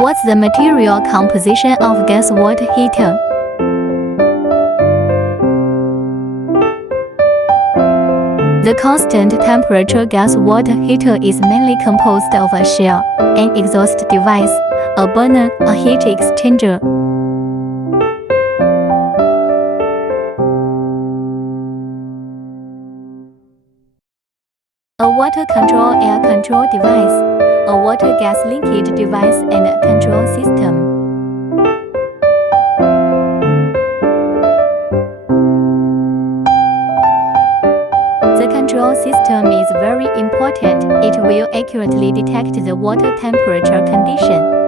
What's the material composition of gas water heater? The constant temperature gas water heater is mainly composed of a shell, an exhaust device, a burner, a heat exchanger. A water control air control device, a water gas linkage device and a control system. The control system is very important. It will accurately detect the water temperature condition.